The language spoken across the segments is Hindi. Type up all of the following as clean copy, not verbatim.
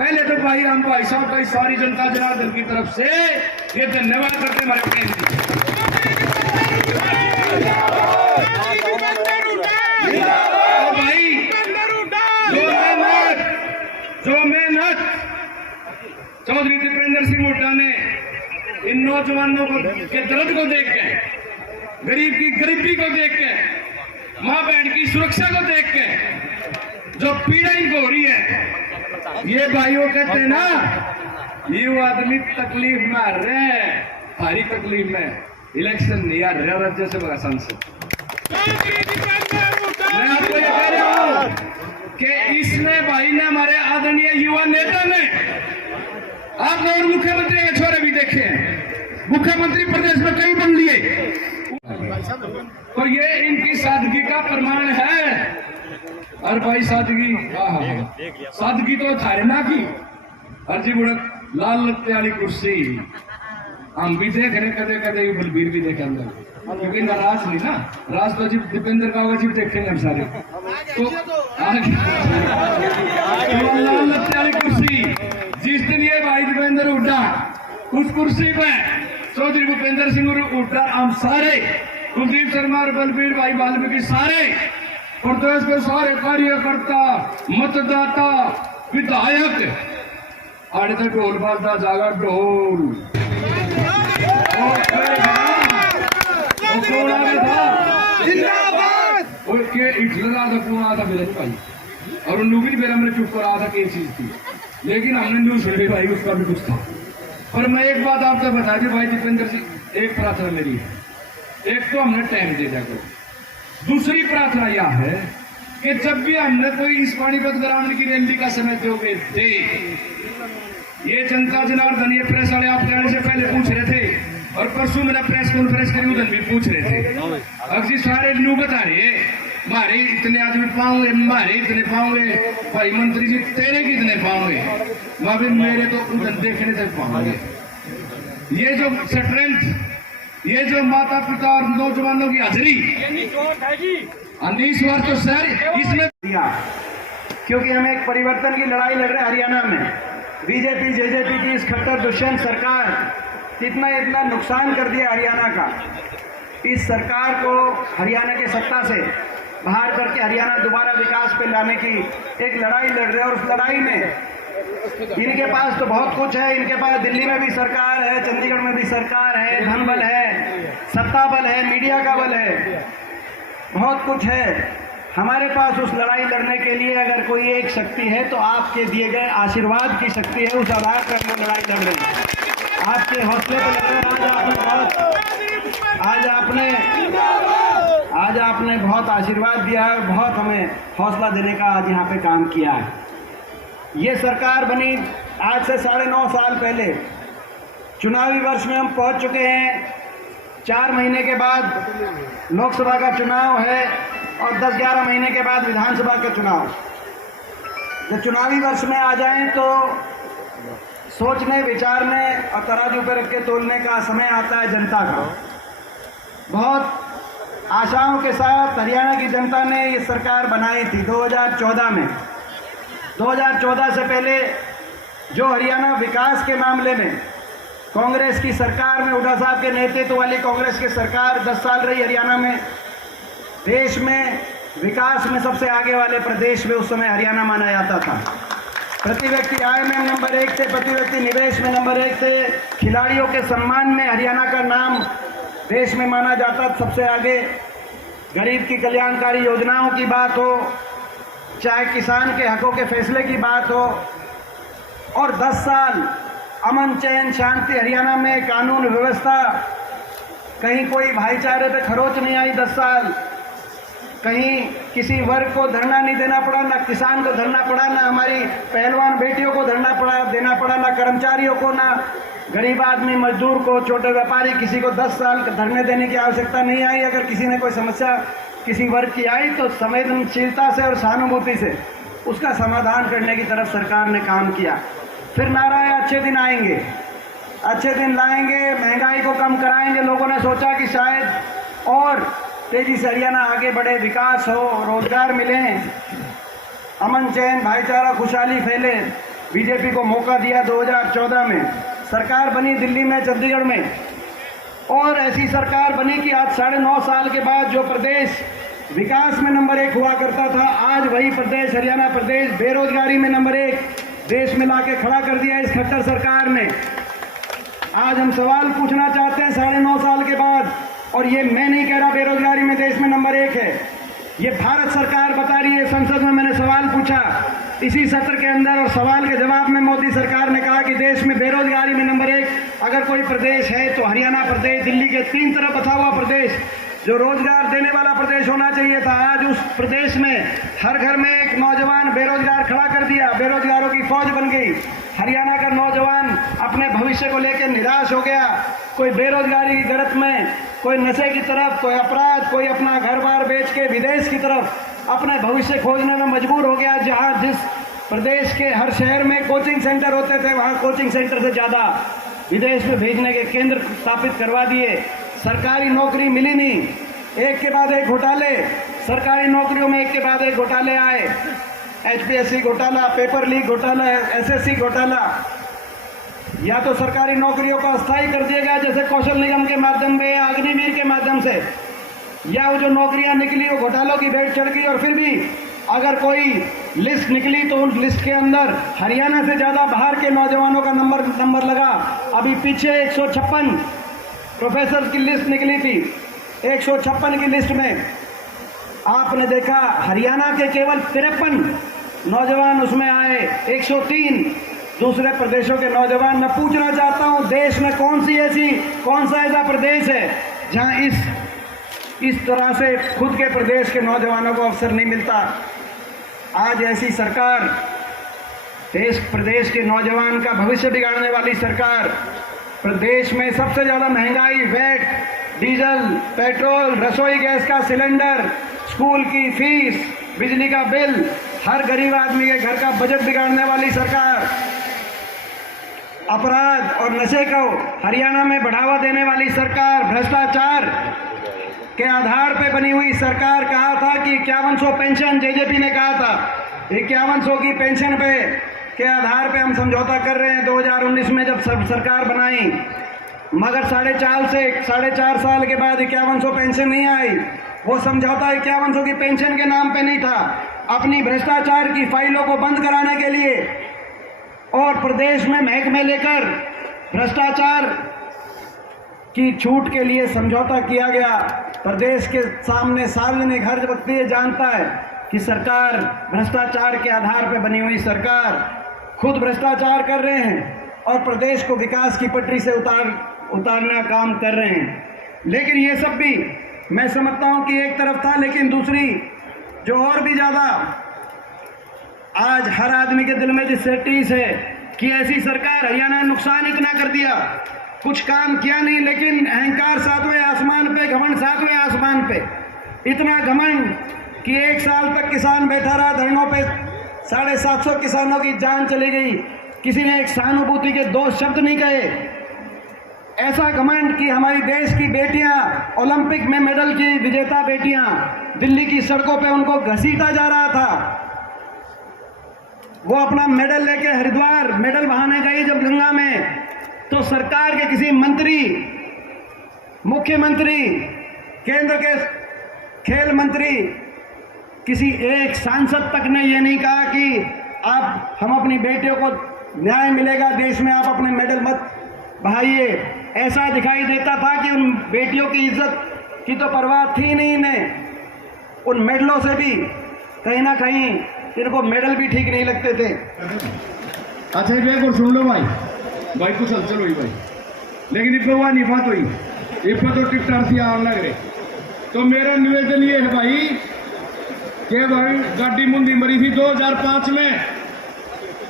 पहले तो भाई राम भाई साहब का सारी जनता जनार्दन की तरफ से ये धन्यवाद करते हमारे भाई जो मेहनत चौधरी दीपेंद्र सिंह हुड्डा ने इन नौजवानों के दर्द को देख के, गरीब की गरीबी को देख के, मां बहन की सुरक्षा को देख के जो पीड़ा इनको हो रही है, ये भाइयों कहते हैं ना, ये वो आदमी तकलीफ में आ रहे हैं, भारी तकलीफ में इलेक्शन नहीं आ रहा राज्यसभा सांसद। मैं आपको ये कह रहा हूं कि इसने भाई ने, हमारे आदरणीय युवा नेता ने, आप और मुख्यमंत्री के छोरे भी देखे हैं, मुख्यमंत्री प्रदेश में कई बन लिए, तो ये इनकी सादगी का प्रमाण है। और भाई सादगी तो थारे ना की अर्जी बुड़क लाल लगते वाली कुर्सी हम भी देख रहे, कदे कदे बलबीर भी देखे अंदर, क्योंकि इनका राज नहीं ना, राज तो अजीब दीपेंद्र का होगा, अजीब देखेंगे हम सारे। तो लाल लगते वाली कुर्सी जिस दिन ये भाई दीपेंद्र हुड्डा उस कुर्सी पे चौधरी भूपेंद्र सिंह हुड्डा, हम सारे, कुलदीप शर्मा और बलबीर भाई वाल्मीकि, सारे प्रदेश के सारे कार्यकर्ता, मतदाता, विधायक, आड़े तक ढोल बाजता जागा ढोल हिटलर आधा पूरा था मेरे भाई, और उन्होंने भी मेरा मैंने चुप कर रहा था कि चीज थी, लेकिन हमने न्यूज सुनी भाई उसका भी कुछ था। पर मैं एक बात आपसे बता दी भाई दीपेंद्र सिंह, एक प्रार्थना मेरी है, एक तो हमने टाइम दे दिया करो, दूसरी प्रार्थना यह है कि जब भी हमने कोई इस पानीपत ग्रामीण की रैली का समय दोगे दे, ये जनता जनार्दन, ये प्रेस वाले आपके आने से पहले पूछ रहे थे, और परसों मेरा प्रेस कॉन्फ्रेंस करी उधर भी पूछ रहे थे, अब जी सारे लोग बता रहे मारे इतने आदमी पाओगे, मारे इतने पाओगे, भाई मंत्री जी तेरे कितने पाओगे, भाभी मेरे तो उधर देखने तक पाओगे। ये जो स्ट्रेंथ, ये जो माता पिता और नौजवानों की हाजिरी, इस बार तो सर इसमें दिया, क्योंकि हम एक परिवर्तन की लड़ाई लड़ रहे हैं हरियाणा में। बीजेपी जेजेपी की इस खट्टर दुष्यंत सरकार इतना नुकसान कर दिया हरियाणा का, इस सरकार को हरियाणा के सत्ता से बाहर करके हरियाणा दोबारा विकास पे लाने की एक लड़ाई लड़ रहे हैं। और उस लड़ाई में इनके पास तो बहुत कुछ है, इनके पास दिल्ली में भी सरकार है, चंडीगढ़ में भी सरकार है, धन बल है, सत्ता बल है, मीडिया का बल है, बहुत कुछ है। हमारे पास उस लड़ाई लड़ने के लिए अगर कोई एक शक्ति है तो आपके दिए गए आशीर्वाद की शक्ति है, उस आधार पर हम लड़ाई लड़ रहे हैं। आपके हौसले पर लड़ रहे हैं। आज आपने बहुत आशीर्वाद दिया है, बहुत हमें हौसला देने का आज यहाँ पे काम किया है। ये सरकार बनी आज से 9.5 साल पहले, चुनावी वर्ष में हम पहुंच चुके हैं। 4 महीने के बाद लोकसभा का चुनाव है और 10-11 महीने के बाद विधानसभा का चुनाव। जब चुनावी वर्ष में आ जाएं तो सोचने, विचारने और तराजू पर रख के तोलने का समय आता है जनता का। बहुत आशाओं के साथ हरियाणा की जनता ने ये सरकार बनाई थी 2014 में। 2014 से पहले जो हरियाणा विकास के मामले में कांग्रेस की सरकार में, हुड्डा साहब के नेतृत्व वाली कांग्रेस की सरकार 10 साल रही हरियाणा में। देश में विकास में सबसे आगे वाले प्रदेश में उस समय हरियाणा माना जाता था। प्रति व्यक्ति आय में नंबर 1 थे, प्रति व्यक्ति निवेश में नंबर 1 थे, खिलाड़ियों के सम्मान में हरियाणा का नाम देश में माना जाता सबसे आगे। गरीब की कल्याणकारी योजनाओं की बात हो, चाहे किसान के हकों के फैसले की बात हो, और 10 साल अमन चैन शांति हरियाणा में, कानून व्यवस्था, कहीं कोई भाईचारे पे खरोच नहीं आई। 10 साल कहीं किसी वर्ग को धरना नहीं देना पड़ा, ना किसान को धरना पड़ा, ना हमारी पहलवान बेटियों को देना पड़ा, ना कर्मचारियों को, ना गरीब आदमी मजदूर को, छोटे व्यापारी, किसी को 10 साल धरने देने की आवश्यकता नहीं आई। अगर किसी ने कोई समस्या किसी वर्ग की आई तो संवेदनशीलता से और सहानुभूति से उसका समाधान करने की तरफ सरकार ने काम किया। फिर नारा है अच्छे दिन आएंगे, अच्छे दिन लाएंगे, महंगाई को कम कराएंगे। लोगों ने सोचा कि शायद और तेजी से हरियाणा आगे बढ़े, विकास हो, रोजगार मिले, अमन चैन, भाईचारा, खुशहाली फैले। बीजेपी को मौका दिया 2014 में, सरकार बनी दिल्ली में, चंडीगढ़ में, और ऐसी सरकार बनी कि आज 9.5 साल के बाद जो प्रदेश विकास में नंबर 1 हुआ करता था, आज वही प्रदेश, हरियाणा प्रदेश, बेरोजगारी में नंबर 1 देश में लाके खड़ा कर दिया इस खट्टर सरकार ने। आज हम सवाल पूछना चाहते हैं 9.5 साल के बाद, और ये मैं नहीं कह रहा बेरोजगारी में देश में नंबर 1 है, ये भारत सरकार बता रही है। संसद में मैंने सवाल पूछा इसी सत्र के अंदर, और सवाल के जवाब में मोदी सरकार ने कहा कि देश में बेरोजगारी में नंबर 1 अगर कोई प्रदेश है तो हरियाणा प्रदेश, दिल्ली के 3 तरफ बसा हुआ प्रदेश जो रोजगार देने वाला प्रदेश होना चाहिए था। आज उस प्रदेश में हर घर में एक नौजवान बेरोजगार खड़ा कर दिया, बेरोजगारों की फौज बन गई। हरियाणा का नौजवान अपने भविष्य को लेकर निराश हो गया, कोई बेरोजगारी की गर्त में, कोई नशे की तरफ, कोई अपराध, कोई अपना घर बार बेच के विदेश की तरफ अपने भविष्य खोजने में मजबूर हो गया। जहां जिस प्रदेश के हर शहर में कोचिंग सेंटर होते थे, वहां कोचिंग सेंटर से ज्यादा विदेश में भेजने के केंद्र स्थापित करवा दिए। सरकारी नौकरी मिली नहीं, एक के बाद एक घोटाले, सरकारी नौकरियों में एक के बाद एक घोटाले आए, HPSC घोटाला, पेपर लीक घोटाला, SSC घोटाला। या तो सरकारी नौकरियों को अस्थायी कर दिया गया जैसे कौशल निगम के माध्यम से, अग्निवीर के माध्यम से, या वो जो नौकरियां निकली वो घोटालों की भेंट चढ़ गई। और फिर भी अगर कोई लिस्ट निकली तो उन लिस्ट के अंदर हरियाणा से ज्यादा बाहर के नौजवानों का नंबर लगा। अभी पीछे 156 प्रोफेसर की लिस्ट निकली थी, 156 की लिस्ट में आपने देखा हरियाणा के केवल 53 नौजवान उसमें आए, 103 दूसरे प्रदेशों के नौजवान। मैं पूछना चाहता हूं देश में कौन सा ऐसा प्रदेश है जहां इस तरह से खुद के प्रदेश के नौजवानों को अवसर नहीं मिलता। आज ऐसी सरकार, प्रदेश के नौजवान का भविष्य बिगाड़ने वाली सरकार, प्रदेश में सबसे ज्यादा महंगाई, वैट, डीजल, पेट्रोल, रसोई गैस का सिलेंडर, स्कूल की फीस, बिजली का बिल, हर गरीब आदमी के घर का बजट बिगाड़ने वाली सरकार, अपराध और नशे को हरियाणा में बढ़ावा देने वाली सरकार, भ्रष्टाचार के आधार पे बनी हुई सरकार। कहा था कि 5100 पेंशन, जेजेपी ने कहा था 5100 की पेंशन पे के आधार पे हम समझौता कर रहे हैं 2019 में जब सरकार बनाई, मगर 4.5 साल के बाद 5100 पेंशन नहीं आई। वो समझौता 5100 की पेंशन के नाम पे नहीं था, अपनी भ्रष्टाचार की फाइलों को बंद कराने के लिए और प्रदेश में महकमे लेकर भ्रष्टाचार की छूट के लिए समझौता किया गया। प्रदेश के सामने सार्वजनिक हर व्यक्ति ये जानता है कि सरकार भ्रष्टाचार के आधार पर बनी हुई सरकार खुद भ्रष्टाचार कर रहे हैं और प्रदेश को विकास की पटरी से उतारना काम कर रहे हैं। लेकिन ये सब भी मैं समझता हूं कि एक तरफ था, लेकिन दूसरी जो और भी ज्यादा आज हर आदमी के दिल में जिससे टीस है कि ऐसी सरकार, हरियाणा ने नुकसान इतना कर दिया, कुछ काम किया नहीं, लेकिन अहंकार 7वें आसमान पे, घमंड 7वें आसमान पे, इतना घमंड कि 1 साल तक किसान बैठा रहा धरनों पे, 750 किसानों की जान चली गई, किसी ने एक सहानुभूति के 2 शब्द नहीं कहे। ऐसा घमंड कि हमारी देश की बेटियां, ओलंपिक में मेडल की विजेता बेटियां, दिल्ली की सड़कों पे उनको घसीटा जा रहा था। वो अपना मेडल लेके हरिद्वार मेडल बहाने गई जब गंगा में, तो सरकार के किसी मंत्री, मुख्यमंत्री, केंद्र के खेल मंत्री, किसी एक सांसद तक ने ये नहीं कहा कि आप, हम अपनी बेटियों को न्याय मिलेगा देश में, आप अपने मेडल मत बहाइए। ऐसा दिखाई देता था कि उन बेटियों की इज्जत की तो परवाह थी नहीं इन्हें। उन मेडलों से भी कहीं ना कहीं इनको मेडल भी ठीक नहीं लगते थे। अच्छा एक और सुन लो भाई कुछ चल चलो भाई, लेकिन इस वहाँ नहीं बात हुई, इस पर तो टिकट से आने लग रहे। तो मेरा निवेदन ये है भाई कि भाई गाड़ी मुंदी मरी थी 2005 में,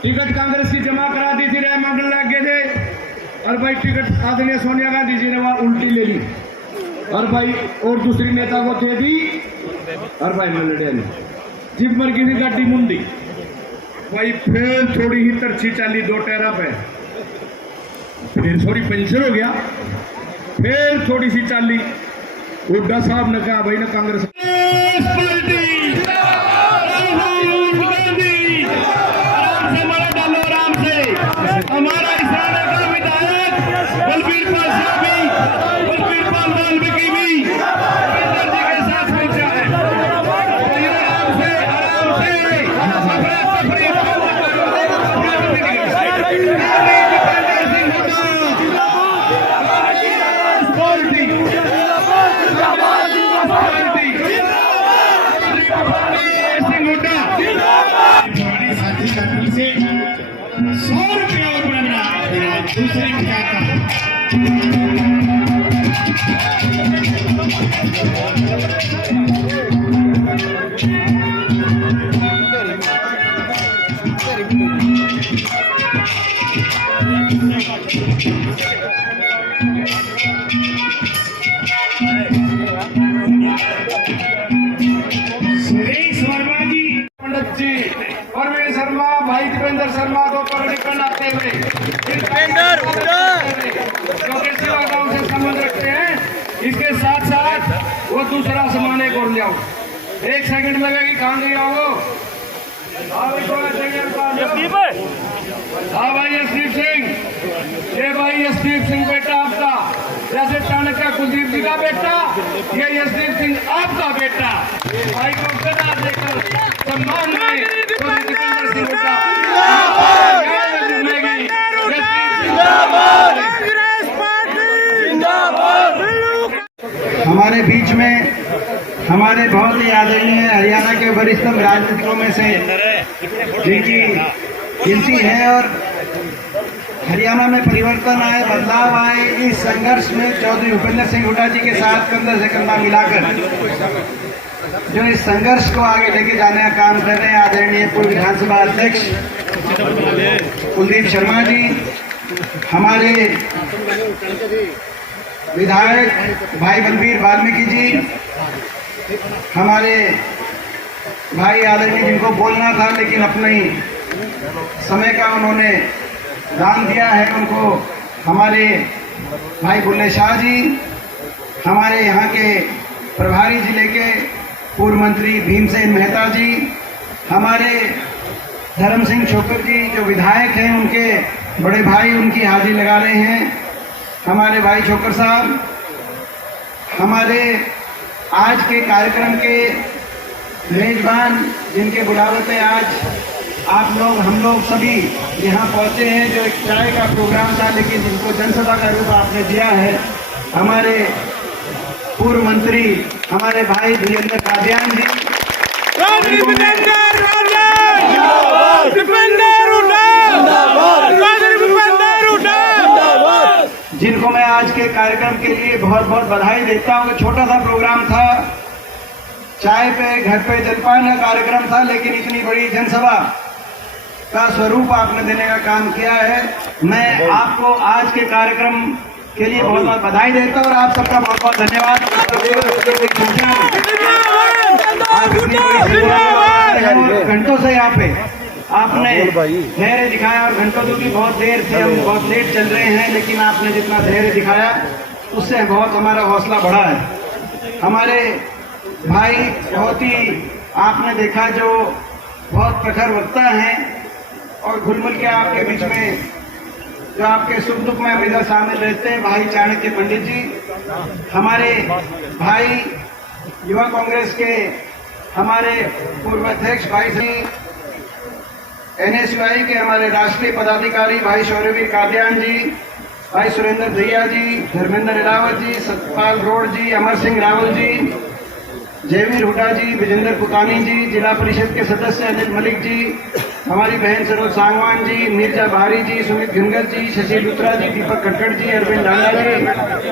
टिकट कांग्रेस की जमा करा दी थी, मांगने लग गए थे, और भाई टिकट आदरणीय सोनिया गांधी जी ने वहां उल्टी ले ली, और भाई और दूसरी नेता को दे दी, और भाई लड़े जिप मर गई थी गाड़ी मुंदी भाई। फिर थोड़ी ही तरछी चाली 2 टायरा पे, फिर थोड़ी पंचर हो गया, फिर थोड़ी सी चाली। हुड्डा साहब ने कहा भाई ना कांग्रेस डालो, आराम हमारा इशारा का विधायक बलबीर पाल शाह भी, बलबीर पाल वाल्मीकि भी रविंदर जी के साथ पहुंचा है। तो ये आराम से हमारे साथी कपिल से 100 रुपया और बना दूसरे विधायक का सुरेश वर्मा जी, पंडित जी, परवीन शर्मा, भाई दीपेंद्र शर्मा को पगड़ी पहनाते हुए क्योंकि सेवा गांव से संबंध रखते हैं, इसके साथ साथ वो दूसरा सामान एक और ले आओ। 1 सेकंड लगेगी, कहाँ गई आओ? हाँ भाई यशदीप सिंह, ये भाई यशदीप सिंह बेटा आपका, जैसे चाणक्य कुलदीप जी का बेटा, ये यशदीप सिंह आपका बेटा। भाई को गदा देकर सम्मान में दीपेंद्र सिंह बेटा हमारे बीच में हमारे बहुत ही आदरणीय हरियाणा के वरिष्ठतम राजनीतिकों में से जिनकी गिनती है और हरियाणा में परिवर्तन आए, बदलाव आए, इस संघर्ष में चौधरी भूपेंद्र सिंह हुड्डा जी के साथ कंधा से कंधा मिलाकर जो इस संघर्ष को आगे लेके जाने का काम कर रहे हैं आदरणीय पूर्व विधानसभा अध्यक्ष कुलदीप शर्मा जी, हमारे विधायक भाई बलबीर वाल्मीकि जी, हमारे भाई आदरणीय जिनको बोलना था लेकिन अपने समय का उन्होंने दान दिया है, उनको हमारे भाई बुल्ले शाह जी, हमारे यहाँ के प्रभारी जिले के पूर्व मंत्री भीमसेन मेहता जी, हमारे धर्म सिंह छोकर जी जो विधायक हैं, उनके बड़े भाई उनकी हाजिरी लगा रहे हैं, हमारे भाई छोकर साहब, हमारे आज के कार्यक्रम के मेजबान जिनके बुलावे पे आज आप लोग हम लोग सभी यहाँ पहुँचे हैं, जो एक चाय का प्रोग्राम था लेकिन जिनको जनसभा का रूप आपने दिया है, हमारे पूर्व मंत्री हमारे भाई वीरेंद्र कादियान जी, जिनको मैं आज के कार्यक्रम के लिए बहुत बहुत बधाई देता हूँ। छोटा सा प्रोग्राम था, चाय पे घर पे जलपान का कार्यक्रम था, लेकिन इतनी बड़ी जनसभा का स्वरूप आपने देने का काम किया है। मैं आपको आज के कार्यक्रम के लिए बहुत बहुत बधाई देता हूँ और आप सबका बहुत बहुत धन्यवाद। घंटों से यहाँ पे आपने धैर्य दिखाया और घंटों की बहुत देर से हम बहुत लेट चल रहे हैं, लेकिन आपने जितना धैर्य दिखाया उससे बहुत हमारा हौसला बढ़ा है। हमारे भाई बहुत ही आपने देखा जो बहुत प्रखर वक्ता हैं और घुल मिल के आपके बीच में जो आपके सुख दुख में हमेशा शामिल रहते हैं, भाई चाणक्य पंडित जी, हमारे भाई युवा कांग्रेस के हमारे पूर्व अध्यक्ष भाई श्री NSUI के हमारे राष्ट्रीय पदाधिकारी भाई शौर्यवीर कादियान जी, भाई सुरेंद्र दहिया जी, धर्मेंद्र रावत जी, सतपाल रोड जी, अमर सिंह रावल जी, जयवीर हुड्डा जी, विजेंद्र पुतानी जी, जिला परिषद के सदस्य अनिल मलिक जी, हमारी बहन सरोज सांगवान जी, मिर्जा भारी जी, सुमित घनगर जी, शशि लुत्रा जी, दीपक खटखड़ जी, अरविंद डांडा जी,